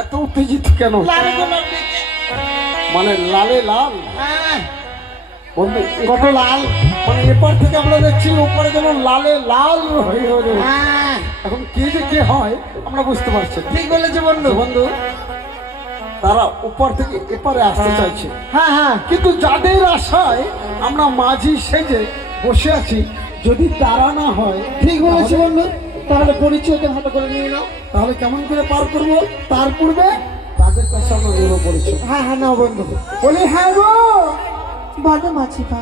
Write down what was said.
এত উত্তেজিত কেন? মানে লালে লাল বন্ধু, কত লাল, মানে এপার থেকে আমরা দেখছি ওপারে যেন লালে লাল হয়ে গেল। এখন কে যে কে হয় আমরা বুঝতে পারছি। ঠিক বলেছে বন্ধু। বন্ধু, তারা ওপার থেকে এপারে আসতে চাইছে, হ্যাঁ হ্যাঁ, কিন্তু যাদের আশায় আমরা মাঝি সেজে বসে আছি, যদি তারা না হয়। ঠিক বলেছে বন্ধু, তাহলে পরিচয়টা ভালো করে নিয়ে নাও। তাহলে কেমন করে পার করবো? তার পূর্বে তাদের কাছে আমরা নেব পরিচয়। হ্যাঁ হ্যাঁ নাও বন্ধু। বলি হ্যাঁ গো, বড় মাছি।